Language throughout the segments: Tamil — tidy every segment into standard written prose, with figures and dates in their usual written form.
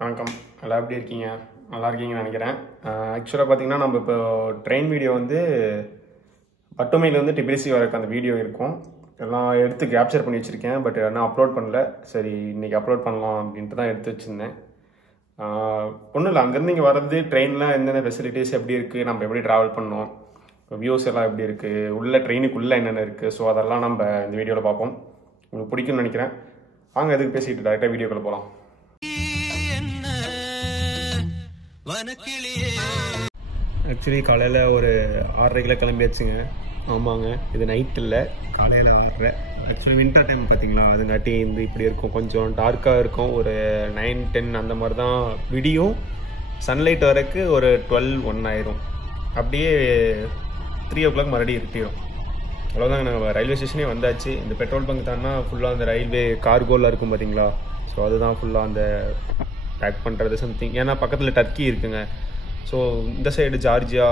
வணக்கம். எல்லாம் எப்படி இருக்கீங்க? நல்லா இருக்கீங்கன்னு நினைக்கிறேன். ஆக்சுவலாக பார்த்தீங்கன்னா நம்ம இப்போ ட்ரெயின் வீடியோ வந்து பட்டுமையில் வந்து டிபிஎஸ்சி வரக்கு அந்த வீடியோ இருக்கும். எல்லாம் எடுத்து கேப்சர் பண்ணி வச்சுருக்கேன். பட் நான் அப்லோட் பண்ணல. சரி இன்றைக்கி அப்லோட் பண்ணலாம் அப்படின்ட்டு தான் எடுத்து வச்சுருந்தேன். ஒன்றும் இல்லை, அங்கேருந்து இங்கே வர்றது ட்ரெயினில் என்னென்ன ஃபெசிலிட்டிஸ் எப்படி இருக்குது, நம்ம எப்படி ட்ராவல் பண்ணோம், வியூஸ் எல்லாம் எப்படி இருக்குது, உள்ள ட்ரெயினுக்குள்ளே என்னென்ன இருக்குது, ஸோ அதெல்லாம் நம்ம இந்த வீடியோவில் பார்ப்போம். உங்களுக்கு பிடிக்கும்னு நினைக்கிறேன். வாங்க எதுக்கு பேசிட்டு டேரெக்டாக வீடியோக்குள்ளே போகலாம். ஆக்சுவலி காலையில் ஒரு 6:30 கிளம்பியாச்சுங்க. ஆமாங்க, இது நைட் இல்லை, காலையில் 6:30. ஆக்சுவலி வின்டர் டைம் பார்த்தீங்களா, அதுங்காட்டி இந்த இப்படி இருக்கும், கொஞ்சம் டார்க்காக இருக்கும். ஒரு 9-10 அந்த மாதிரி தான் விடியும். சன்லைட் வரக்கு ஒரு 12-1 ஆயிரும். அப்படியே 3 o'clock மறுபடியும் இருட்டிடும். அவ்வளோதாங்க, நாங்கள் ரயில்வே ஸ்டேஷனே வந்தாச்சு. இந்த பெட்ரோல் பங்க் தான்னா ஃபுல்லாக அந்த ரயில்வே கார்கோலாம் இருக்கும் பார்த்தீங்களா, ஸோ அதுதான் ஃபுல்லாக அந்த பேக் பண்ணுறது சம்திங். ஏன்னா பக்கத்தில் டர்க்கி இருக்குங்க. ஸோ இந்த சைடு ஜார்ஜியா,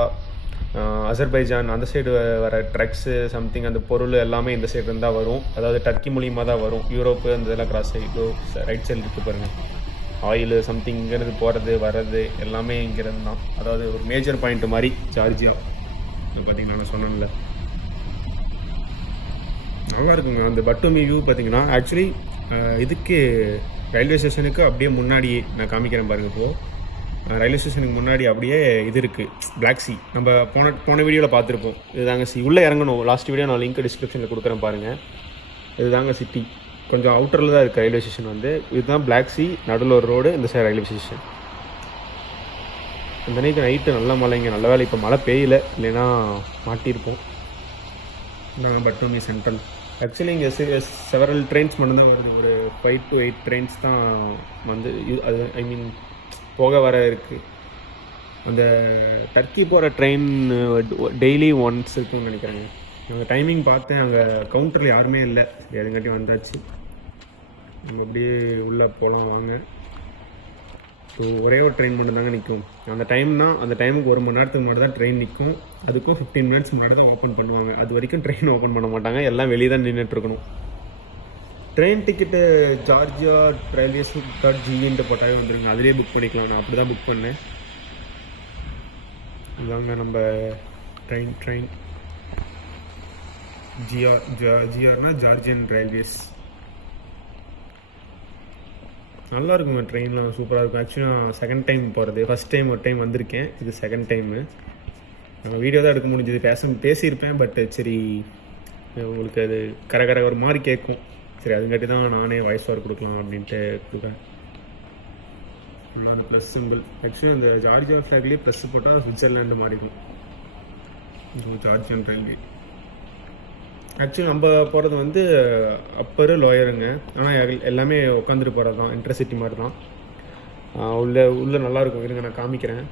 அசர்பைஜான் அந்த சைடு வர ட்ரக்ஸு சம்திங் அந்த பொருள் எல்லாமே இந்த சைடு இருந்தால் வரும். அதாவது டர்க்கி மூலியமாக தான் வரும். யூரோப்பு அந்த இதெல்லாம் கிராஸ் சைடு ரைட் சைடு இருக்குது பாருங்கள். ஆயிலு சம்திங் இங்கேருந்து போகிறது வர்றது எல்லாமே இங்கேருந்து தான். அதாவது ஒரு மேஜர் பாயிண்ட் மாதிரி ஜார்ஜியா பார்த்தீங்கன்னா நான் சொன்னேன்ல, நல்லா இருக்குங்க. அந்த பட்டுமி வியூ பார்த்தீங்கன்னா ஆக்சுவலி இதுக்கு ரயில்வே ஸ்டேஷனுக்கு அப்படியே முன்னாடி நான் காமிக்கிறேன் பாருங்கள். இப்போது ரயில்வே ஸ்டேஷனுக்கு முன்னாடி அப்படியே இது இருக்குது, பிளாக் சி. நம்ம போன வீடியோவில் பார்த்துருப்போம். இதுதாங்க சி. உள்ளே இறங்கணும். லாஸ்ட் வீடியோ நான் லிங்க் டிஸ்கிரிப்ஷனில் கொடுக்குறேன் பாருங்கள். இதுதாங்க சிட்டி. கொஞ்சம் அவுட்டரில் தான் இருக்குது ரயில்வே ஸ்டேஷன் வந்து. இதுதான் பிளாக் சி, நடுவில் ஒரு ரோடு, இந்த சைடு ரயில்வே ஸ்டேஷன். இந்த அன்றைக்கி நைட்டு நல்ல மழைங்க. நல்ல வேலை இப்போ மழை பெய்யலை, இல்லைன்னா மாட்டியிருப்போம். இந்தாங்க பட்டுமி சென்ட்ரல். ஆக்சுவலி இங்கே செவரல் ட்ரெயின்ஸ் மட்டும்தான் வருது. ஒரு 5 to 8 ட்ரெயின்ஸ் தான் வந்து அது ஐ மீன் போக வர இருக்குது. அந்த டர்க்கி போகிற ட்ரெயின் டெய்லி ஒன்ஸ் இருக்குன்னு நினைக்கிறேங்க. அங்கே டைமிங் பார்த்தேன், அங்கே கவுண்டரில் யாருமே இல்லை. சரி அதுங்காட்டி வந்தாச்சு. நம்ம அப்படியே உள்ளே போகலாம் வாங்க. ஸோ ஒரே ஒரு ட்ரெயின் மட்டும் தாங்க நிற்கும். அந்த டைமுக்கு 1 மணி நேரத்துக்கு முன்னாடி தான் ட்ரெயின் நிற்கும். அதுக்கும் 15 minutes முன்னாடி தான் ஓப்பன் பண்ணுவாங்க. அது வரைக்கும் ட்ரெயின் ஓப்பன் பண்ண மாட்டாங்க. எல்லாம் வெளியே தான் நின்றுட்டுருக்கணும். ட்ரெயின் டிக்கெட்டு ஜார்ஜியா railways.gv போட்டாவே வந்துருங்க. அதிலே புக் பண்ணிக்கலாம். நான் அப்படி தான் புக் பண்ணேன். இதாங்க நம்ம ட்ரெயின் ஜிஆர்னா ஜார்ஜியன் ரயில்வேஸ். நல்லா இருக்குங்க. ட்ரெயின்லாம் சூப்பராக இருக்கும். ஆக்சுவலி நான் செகண்ட் டைம் போகிறது. ஃபஸ்ட் டைம் ஒரு டைம் வந்திருக்கேன், இது செகண்ட் டைமு. நான் வீடியோ தான் எடுக்க முடிஞ்சது. பேசியிருப்பேன், பட் சரி உங்களுக்கு அது கரை ஒரு மாதிரி கேட்கும். சரி அதுங்காட்டி தான் நானே வாய்ஸ் ஓவர் கொடுக்கலாம் அப்படின்ட்டு கொடுக்குறேன். ஃபுல்லாக அந்த ப்ளஸ் சிம்பிள். ஆக்சுவலி அந்த ஜார்ஜியா ஃப்ளாக்லேயே ப்ளஸ் போட்டால் சுவிட்சர்லாண்டு மாதிரி இருக்கும். Georgian railway. ஆக்சுவலி நம்ம போகிறது வந்து அப்பரு லோயருங்க. ஆனால் எல்லாமே உட்காந்துட்டு போகிறது தான், இன்டர்சிட்டி மாதிரி தான். உள்ள நல்லாயிருக்கும். இருங்க நான் காமிக்கிறேன்.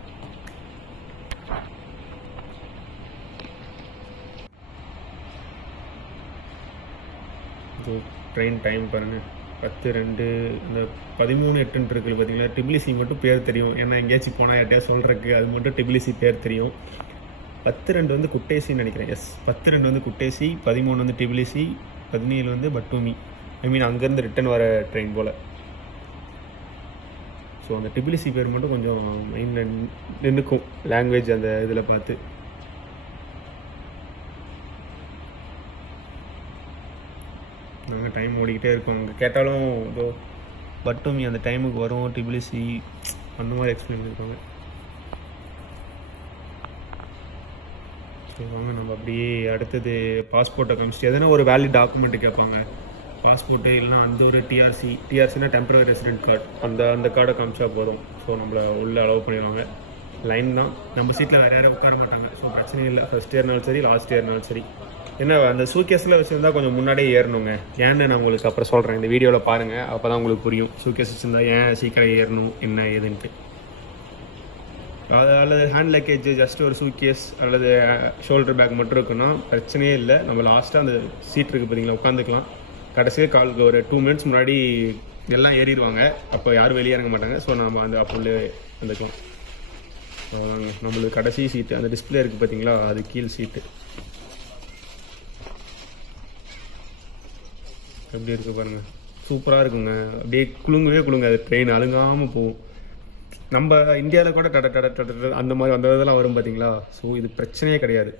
ட்ரெயின் டைம் பாருங்கள், 10:02. அந்த 13:08 இருக்குது பார்த்தீங்களா. டிபிலிசி மட்டும் பேர் தெரியும். ஏன்னா எங்கேயாச்சும் போனால் யார்ட்டையா சொல்கிறதுக்கு அது மட்டும் டிபிலிசி பேர் தெரியும். 10:02 வந்து குட்டேசின்னு நினைக்கிறேன். எஸ், 10:02 வந்து குட்டேசி, 13 வந்து டிபிலிசி, 17 வந்து பட்டுமி. ஐ மீன் அங்கேருந்து ரிட்டன் வர ட்ரெயின் போல். ஸோ அந்த டிபிலிசி பேர் மட்டும் கொஞ்சம் மைண்டில் நின்றுக்கும், லாங்குவேஜ் அந்த இதில் பார்த்து. நாங்கள் டைம் ஓடிக்கிட்டே இருக்கோம். அங்கே கேட்டாலும் இதோ பட்டுமி அந்த டைமுக்கு வரும், டிபிலிசி அந்த மாதிரி எக்ஸ்பிளைன் பண்ணியிருக்காங்க. ஸோ வாங்க நம்ம அப்படியே அடுத்தது பாஸ்போர்ட்டை காமிச்சிட்டு எதனா ஒரு வேலிட் டாக்குமெண்ட்டு கேட்பாங்க. பாஸ்போர்ட்டு இல்லைனா அந்த ஒரு டிஆர்சினா டெம்பரரி ரெசிடென்ட் கார்டு, அந்த கார்டை காமிச்சா போதும். ஸோ நம்மளை உள்ளே அலோவ் பண்ணிடுவாங்க. லைன் தான். நம்ம சீட்டில் வேறு யாரும் உட்கார மாட்டாங்க. ஸோ பிரச்சனை இல்லை. ஃபஸ்ட் இயர்னாலும் சரி, லாஸ்ட் இயர்னாலும் சரி. ஏன்னா அந்த சூக்கேஸில் வச்சுருந்தா கொஞ்சம் முன்னாடியே ஏறணுங்க. ஏன்னு நான் உங்களுக்கு அப்புறம் சொல்கிறேன். இந்த வீடியோவில் பாருங்கள், அப்போ தான் உங்களுக்கு புரியும். சூக்கேஸ் வச்சுருந்தா ஏன் சீக்கிரம் ஏறணும் என்ன ஏதுன்ட்டு. அல்லது ஹேண்ட் லக்கேஜ் ஜஸ்ட் ஒரு சூக்கேஸ் அல்லது ஷோல்டர் பேக் மட்டும் இருக்குன்னா பிரச்சனையே இல்லை. நம்ம லாஸ்ட்டாக அந்த சீட் இருக்குது பார்த்தீங்களா, உட்காந்துக்கலாம். கடைசியாக காலுக்கு ஒரு 2 minutes முன்னாடி எல்லாம் ஏறிடுவாங்க. அப்போ யாரும் வெளியே இறங்க மாட்டாங்க. ஸோ நம்ம அந்த அப்போள்ளே வந்துக்கலாம். நம்மளுக்கு கடைசி சீட்டு அந்த டிஸ்பிளே இருக்குது பார்த்தீங்களா, அது கீழ் சீட்டு. எப்படி இருக்குது பாருங்கள், சூப்பராக இருக்குங்க. அப்படியே குலுங்கவே குலுங்க. அது ட்ரெயின் அழுங்காமல் போகும். நம்ம இந்தியாவில் கூட அந்த மாதிரி அந்த இதெல்லாம் வரும் பார்த்தீங்களா. ஸோ இது பிரச்சனையே கிடையாது.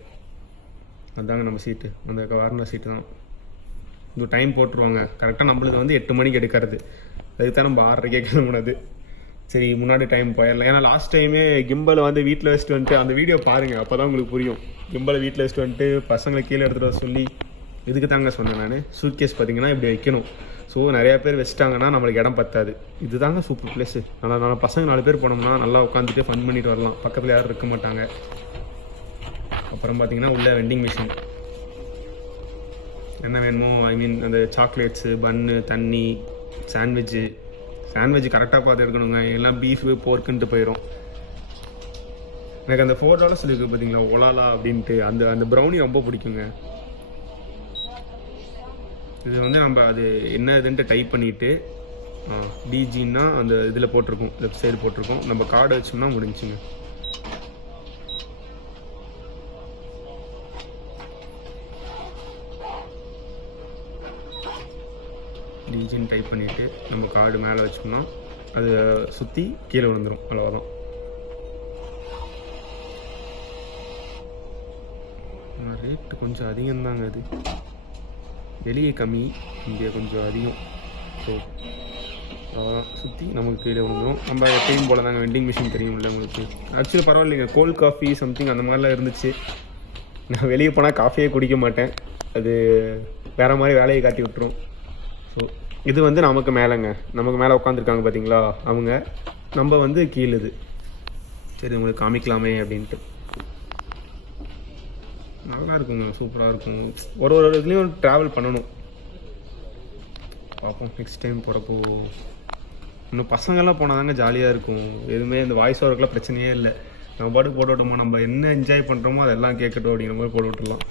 அதுதாங்க நம்ம சீட்டு, அந்த கார்னர் சீட்டு தான். இந்த டைம் போட்டுருவாங்க கரெக்டாக. நம்மளுக்கு வந்து 8 மணிக்கு எடுக்கிறது, அதுக்கு தான் நம்ம 6:30 கிளம்புனது. சரி முன்னாடி டைம் போயிடலாம். ஏன்னா லாஸ்ட் டைமே கிம்பலை வந்து வீட்டில் வச்சுட்டு வந்துட்டு, அந்த வீடியோ பாருங்கள் அப்போ தான் உங்களுக்கு புரியும். கிம்பலை வீட்டில் வச்சுட்டு வந்துட்டு பசங்களை கீழே எடுத்துகிட்டு வர சொல்லி இதுக்கு தாங்க சொன்னேன் நான். சூட்கேஸ் பார்த்தீங்கன்னா இப்படி வைக்கணும். ஸோ நிறையா பேர் வச்சுட்டாங்கன்னா நம்மளுக்கு இடம் பத்தாது. இது தாங்க சூப்பர் பிளேஸு. நல்லா பசங்க 4 பேர் போனோம்னா நல்லா உட்காந்துட்டு ஃபன் பண்ணிட்டு வரலாம். பக்கத்தில் யாரும் இருக்க மாட்டாங்க. அப்புறம் பார்த்தீங்கன்னா உள்ள வெண்டிங் மிஷின் என்ன வேணுமோ, ஐ மீன் அந்த சாக்லேட்ஸு, பன்னு, தண்ணி, சாண்ட்விட்ச் கரெக்டாக பார்த்து எடுக்கணுங்க. எல்லாம் பீஃபு போர்க்குன்ட்டு போயிடும். எனக்கு அந்த $4 இருக்குது பார்த்தீங்களா, ஒலாலா அப்படின்ட்டு, அந்த ப்ரௌனி ரொம்ப பிடிக்குங்க. இது வந்து நம்ம அது என்ன இதுன்ட்டு டைப் பண்ணிவிட்டு டிஜின்னா அந்த இதில் போட்டிருக்கோம், லெஃப்ட் சைடு போட்டிருக்கோம். நம்ம கார்டு வச்சோம்னா முடிஞ்சுங்க. டிஜின்னு டைப் பண்ணிவிட்டு நம்ம கார்டு மேலே வச்சோம்னா அது சுற்றி கீழே விழுந்துடும். அவ்வளோதான். ரேட்டு கொஞ்சம் அதிகம்தாங்க. அது வெளியே கம்மி, இங்கே கொஞ்சம் அதிகம். ஸோ அவ்வளோதான், சுற்றி நமக்கு கீழே விழுந்துடும். நம்ம எப்பயும் போல தாங்க. வெண்டிங் மிஷின் தெரியும்ல உங்களுக்கு. ஆக்சுவலி பரவாயில்லைங்க, கோல்ட் காஃபி சம்திங் அந்த மாதிரிலாம் இருந்துச்சு. நான் வெளியே போனால் காஃபியே குடிக்க மாட்டேன், அது வேறு மாதிரி வேலையை காட்டி விட்டுரும். ஸோ இது வந்து நமக்கு மேலேங்க, நமக்கு மேலே உட்காந்துருக்காங்க பார்த்தீங்களா அவங்க, நம்ம வந்து கீழே. இது சரி உங்களுக்கு காமிக்கலாமே அப்படின்ட்டு. நல்லா இருக்குங்க, சூப்பராக இருக்கும். ஒரு இதுலேயும் ட்ராவல் பண்ணணும். பார்ப்போம் நெக்ஸ்ட் டைம் போகிறப்போ. இன்னும் பசங்கள்லாம் போனால் தாங்க ஜாலியாக இருக்கும். எதுவுமே இந்த வாய்ஸ் ஓவருக்குலாம் பிரச்சனையே இல்லை. நம்ம பாட்டுக்கு போட்டு விட்டோமோ, நம்ம என்ன என்ஜாய் பண்ணுறோமோ அதெல்லாம் கேட்கட்டும் அப்படிங்கிற மாதிரி போட்டு விட்டுடலாம்.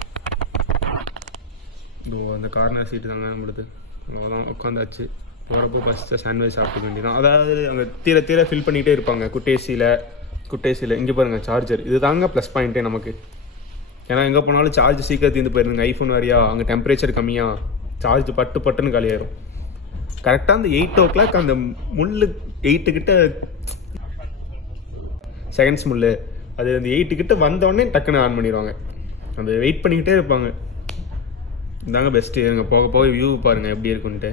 இதோ அந்த கார்னர் சீட்டு தாங்க நம்மளுது. அவ்வளோதான், உட்காந்தாச்சு. போகிறப்போ ஃபஸ்ட்டு சாண்ட்விச் சாப்பிட்டு வேண்டியதான். அதாவது அங்கே தீர ஃபில் பண்ணிகிட்டே இருப்பாங்க குட்டேசியில். இங்கே பாருங்கள் சார்ஜர், இது தாங்க ப்ளஸ் பாயிண்ட்டே நமக்கு. ஏன்னா எங்கே போனாலும் சார்ஜ் சீக்கிரம் தீர்ந்து போயிருந்துங்க. ஐஃபோன் வேறையா, அங்கே டெம்பரேச்சர் கம்மியாக, சார்ஜ் பட்டுன்னு காலியாயிரும். கரெக்டாக அந்த 8 o'clock அந்த முள்ளு 8 கிட்ட செகண்ட்ஸ் முள்ளு, அது அந்த 8 கிட்ட வந்தோடனே டக்குன்னு ஆன் பண்ணிடுவாங்க. அந்த வெயிட் பண்ணிக்கிட்டே இருப்பாங்க. இதாங்க பெஸ்ட்டு. இருங்க போக போக வியூ பாருங்கள் எப்படி இருக்குன்ட்டு.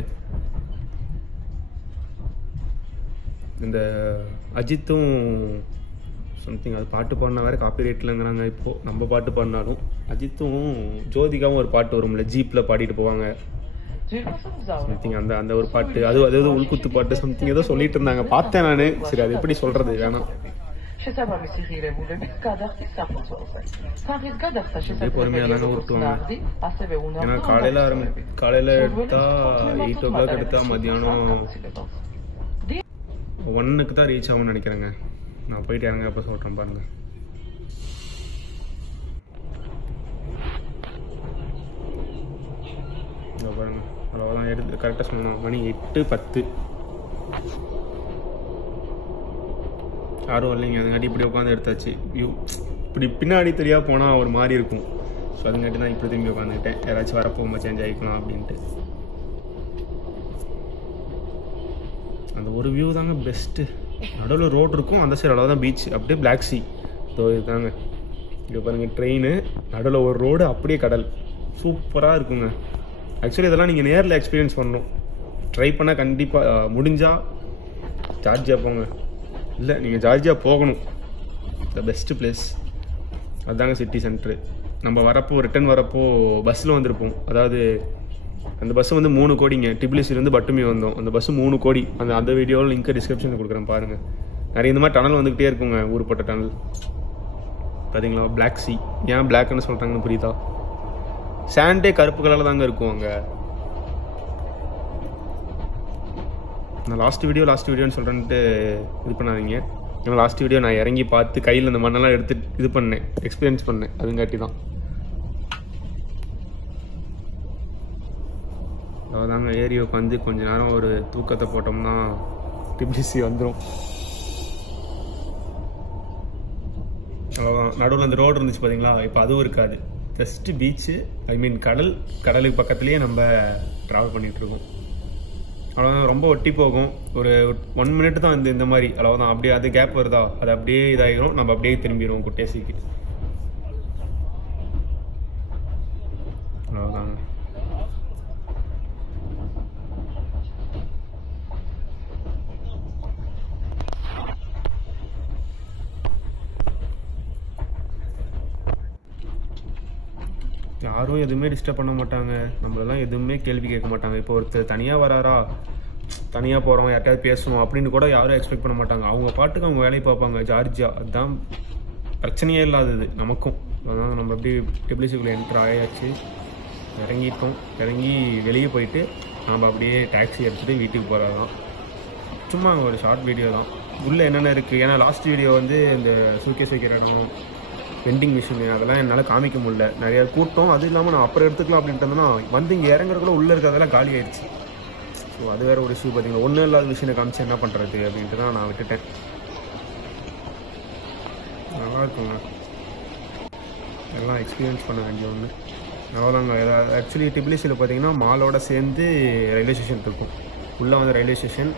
இந்த அஜித்தும் சம்திங் அது பாட்டு பாடினா வேறு காப்பி ரேட்லங்கிறாங்க. இப்போது நம்ம பாட்டு பாடினாலும் அஜித்தும் ஜோதிகாவும் ஒரு பாட்டு வரும்ல, ஜீப்பில் பாடிட்டு போவாங்க சம்திங். அந்த ஒரு பாட்டு, அது உள்குத்து பாட்டு சம்திங் ஏதோ சொல்லிட்டு இருந்தாங்க, பார்த்தேன் நான். சரி அது எப்படி சொல்கிறது வேணாம். பொறுமையாக தாங்க ஊட்டுவாங்க. ஏன்னா காலையில் எடுத்தா 8 o'clock எடுத்தா மத்தியானம் 1க்கு தான் ரீச் ஆகும்னு நினைக்கிறேங்க. நான் போயிட்டு இறங்க அப்போ சொல்கிறேன் பாருங்க. பாருங்க அவ்வளோதான் எடுத்து கரெக்டாக சொன்னோம். மணி 8:10. யாரும் இல்லைங்க. அதுங்காட்டி இப்படி உட்காந்து எடுத்தாச்சு. வியூ இப்படி பின்னாடி தெரியா போனால் ஒரு மாதிரி இருக்கும். ஸோ அதுங்காட்டி தான் இப்படி திரும்பி உட்காந்துக்கிட்டேன். யாராச்சும் வரப்போகும்போது சேஞ்ச் ஆகிக்கலாம் அப்படின்ட்டு. அந்த ஒரு வியூ தாங்க பெஸ்ட்டு. நடுவில் ரோடு இருக்கும், அந்த சைடு அவ்வளோதான் பீச், அப்படியே பிளாக் சி. ஸோ இதுதாங்க இங்கே பாருங்கள், ட்ரெயின் நடுவில் ஒரு ரோடு, அப்படியே கடல். சூப்பராக இருக்குங்க. ஆக்சுவலி இதெல்லாம் நீங்கள் நேரில் எக்ஸ்பீரியன்ஸ் பண்ணணும். ட்ரை பண்ணால் கண்டிப்பாக முடிஞ்சால் ஜார்ஜியா போங்க. இல்லை நீங்கள் ஜார்ஜியா போகணும். த பெஸ்ட்டு பிளேஸ் அதுதாங்க சிட்டி சென்ட்ரு. நம்ம வரப்போ ரிட்டன் வரப்போ பஸ்ஸில் வந்திருப்போம். அதாவது அந்த பஸ்ஸு வந்து 3 கோடிங்க. டிபிலிசிலேருந்து பட்டுமி வந்தோம். அந்த பஸ்ஸு 3 கோடி. அந்த வீடியோவில் லிங்க் டிஸ்கிரிப்ஷனில் கொடுக்குறேன் பாருங்கள். நிறைய இந்த மாதிரி டனல் வந்துக்கிட்டே இருக்குங்க, ஊருப்பட்ட டனல். பார்த்தீங்களா பிளாக் சி. ஏன் பிளாக்னு சொல்கிறாங்கன்னு புரியுதா? சாண்டே கருப்பு கலரில் தாங்க இருக்கும் அங்கே. நான் லாஸ்ட் வீடியோன்னு சொல்கிறேன்ட்டு இது பண்ணாதீங்க. ஏன்னா லாஸ்ட் வீடியோ நான் இறங்கி பார்த்து கையில் இந்த மண்ணெல்லாம் எடுத்து இது பண்ணேன், எக்ஸ்பீரியன்ஸ் பண்ணேன். அதுங்காட்டி தான். அதாங்க ஏறி உட்காந்து கொஞ்ச நேரம் ஒரு தூக்கத்தை போட்டோம்னா டிபிலிசி வந்துடும். அவ்வளோதான். நடுவில் அந்த ரோடு இருந்துச்சு பார்த்தீங்களா, இப்போ அதுவும் இருக்காது. ஜஸ்ட்டு பீச்சு, ஐ மீன் கடலுக்கு பக்கத்துலேயே நம்ம ட்ராவல் பண்ணிகிட்ருக்கோம். அவ்வளோதான், ரொம்ப ஒட்டி போகும். ஒரு 1 மினிட் தான் இந்த மாதிரி அவ்வளோதான். அப்படியே அது கேப் வருதா, அது அப்படியே இதாகிடும், நம்ம அப்படியே திரும்பிடுவோம் குட்டேசிக்கு. அவ்வளோதாங்க. யாரும் எதுவுமே டிஸ்டர்ப் பண்ண மாட்டாங்க, நம்மளெல்லாம் எதுவுமே கேள்வி கேட்க மாட்டாங்க. இப்போ ஒருத்தர் தனியாக வராரா, தனியாக போகிறோம், யார்கிட்டயாவது பேசணும் அப்படின்னு கூட யாரும் எக்ஸ்பெக்ட் பண்ண மாட்டாங்க. அவங்க பாட்டுக்கு அவங்க வேலையை பார்ப்பாங்க. ஜார்ஜியா அதுதான் பிரச்சனையே இல்லாதது நமக்கும். அதான் நம்ம எப்படி டிபிலிசிக்குள்ளே என்ட்ரு ஆயாச்சு, இறங்கிட்டோம். இறங்கி வெளியே போயிட்டு நம்ம அப்படியே டாக்ஸி எடுத்துகிட்டு வீட்டுக்கு போகிறது தான். சும்மா ஒரு ஷார்ட் வீடியோ தான். உள்ளே என்னென்ன இருக்குது, ஏன்னா லாஸ்ட் வீடியோ வந்து இந்த சூட்கேஸ் வைக்கிற இடம், வெண்டிங் மிஷின், அதெல்லாம் என்னால் காமிக்க முடியல. நிறையா கூட்டம். அது இல்லாமல் நான் அப்புறம் எடுத்துக்கலாம் அப்படின்ட்டு இருந்தேன்னா வந்து இங்கே இறங்குறதுக்குள்ள உள்ளே இருக்கிறதெல்லாம் காலி ஆயிடுச்சு. ஸோ அது வேறு ஒரு இஷ்யூ. பார்த்தீங்கன்னா ஒன்றும் இல்லாத விஷயம் காமிச்சு என்ன பண்ணுறது அப்படின்ட்டு தான் நான் விட்டுட்டேன். நல்லா இருக்குங்க, எல்லாம் எக்ஸ்பீரியன்ஸ் பண்ண வேண்டிய ஒன்று. அவ்வளோதாங்க. ஆக்சுவலி டிபிலிசியில் பார்த்தீங்கன்னா மாலோட சேர்ந்து ரயில்வே ஸ்டேஷன் இருக்கும். உள்ளே வந்து ரயில்வே ஸ்டேஷன்,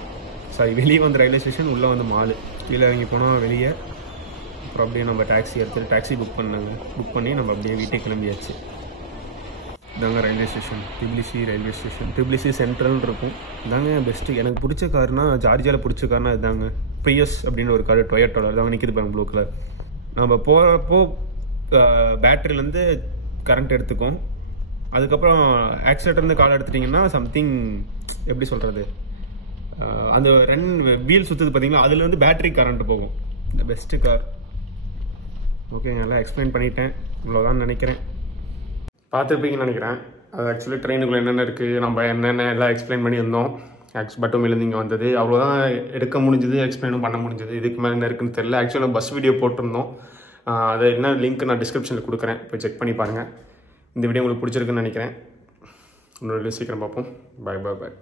வெளியே வந்து ரயில்வே ஸ்டேஷன், உள்ளே வந்து மாலு. கீழே இறங்கி போனால் வெளியே. அப்புறம் அப்படியே நம்ம டாக்ஸி எடுத்துகிட்டு டாக்ஸி புக் பண்ணி நம்ம அப்படியே வீட்டுக்கு கிளம்பியாச்சு. இதாங்க railway station, Tbilisi railway station. Tbilisi central இருக்கும். இதாங்க பெஸ்ட்டு. எனக்கு பிடிச்ச கார்னா, ஜார்ஜியாவில் பிடிச்ச கார்னா இதுதாங்க. பிரியஸ் அப்படின்னு ஒரு கார், டொயோட்டோவில் இதாங்க நிற்கிது பாருங்க, ப்ளூ கலர். நம்ம போகிறப்போ பேட்டரியிலேருந்து கரண்ட் எடுத்துக்கும். அதுக்கப்புறம் ஆக்சிலேட்டர்லேருந்து கால் எடுத்துட்டிங்கன்னா சம்திங் எப்படி சொல்கிறது, அந்த 2 வீல் சுற்றுது பார்த்தீங்களா, அதில் வந்து பேட்டரி கரண்ட் போகும். இந்த பெஸ்ட்டு கார். ஓகே, நல்லா எக்ஸ்பிளைன் பண்ணிட்டேன். இவ்வளோதான் நினைக்கிறேன். பார்த்துருப்பீங்கன்னு நினைக்கிறேன். அது ஆக்சுவலி ட்ரெயினுக்குள்ளே என்னென்ன இருக்குது, நம்ம என்னென்ன எல்லாம் எக்ஸ்பிளைன் பண்ணியிருந்தோம். பட்டோமிலேருந்து இங்கே வந்தது அவ்வளோதான் எடுக்க முடிஞ்சது, எக்ஸ்பிளைனும் பண்ண முடிஞ்சது. இதுக்கு மேலே என்ன இருக்குன்னு தெரியல. ஆக்சுவலாக பஸ் வீடியோ போட்டிருந்தோம். அது என்ன லிங்க் நான் டிஸ்கிரிப்ஷனில் கொடுக்குறேன், போய் செக் பண்ணி பாருங்கள். இந்த வீடியோ உங்களுக்கு பிடிச்சிருக்குன்னு நினைக்கிறேன். இன்னொரு சீக்கிரம் பார்ப்போம். பாய் பாய் பாய்.